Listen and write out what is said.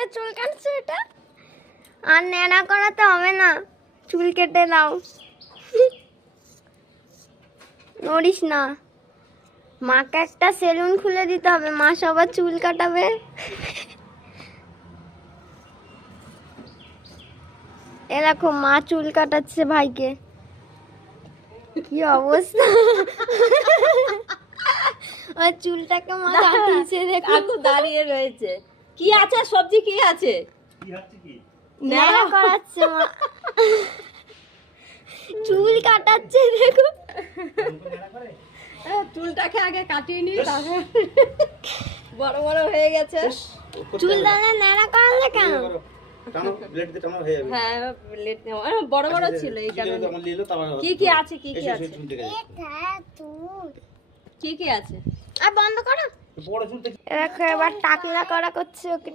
করে চুল কাটছো এটা? আর ন্যাড়া করাতে হবে না, চুল কেটে দাও। নড়িস না, মাকে একটা সেলুন খুলে দিতে হবে, মা সবার চুল কাটাবে। এ দেখো মা চুল কাটাচ্ছে ভাইকে, কি অবস্থা। ওই চুলটাকে মা কাটিয়েছে, দেখো দাঁড়িয়ে রয়েছে। কি আছে সবজি, কি আছে? ন্যাড়া করাচ্ছে মা, চুল কাটাচ্ছে দেখো। চুলটাকে আগে কাটিয়ে নি, তারপর বড় বড় হয়ে গেছে। চুল দাদা ন্যাড়া করালে কেন? হ্যাঁ বড় বড় ছিল এই কারণে। কি কি আছে, কি কি আছে, কি কি আছে? আর বন্ধ করো। দেখো এবার টাকলা করা করছে ওকে।